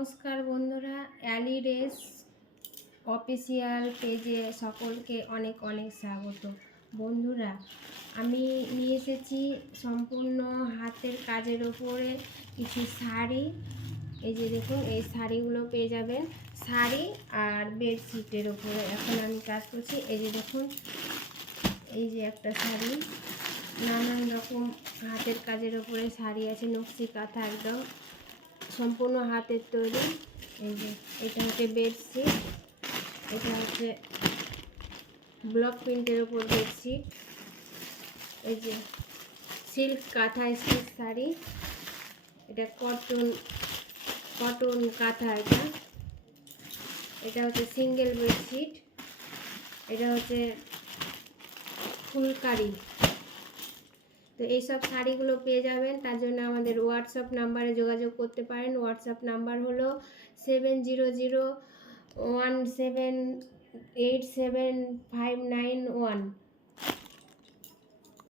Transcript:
নমস্কার বন্ধুরা, alley dress official পেজে সকলকে অনেক অনেক স্বাগত। বন্ধুরা, আমি নিয়ে এসেছি সম্পূর্ণ হাতের কাজের ওপরে কিছু শাড়ি। এই যে দেখুন, এই শাড়িগুলো পেয়ে যাবেন শাড়ি আর বেডশিটের ওপরে। এখন আমি কাজ করছি। এই যে দেখুন, এই যে একটা শাড়ি, নানান রকম হাতের কাজের ওপরে শাড়ি আছে, নকশি কাঁথা, একদম সম্পূর্ণ হাতের তৈরি। এই যে এটা হচ্ছে বেডশিট, এটা হচ্ছে ব্লক প্রিন্টের উপর বেডশিট। এই যে সিল্ক কাঁথা স্টিচ শাড়ি, এটা কটন কাঁথা। এটা হচ্ছে সিঙ্গেল বেডশিট। এটা হচ্ছে ফুলকারি। তো এইসব শাড়িগুলো পেয়ে যাবেন। তার জন্য আমাদের হোয়াটসঅ্যাপ নাম্বারে যোগাযোগ করতে পারেন। হোয়াটসঅ্যাপ নাম্বার হলো 7001787591।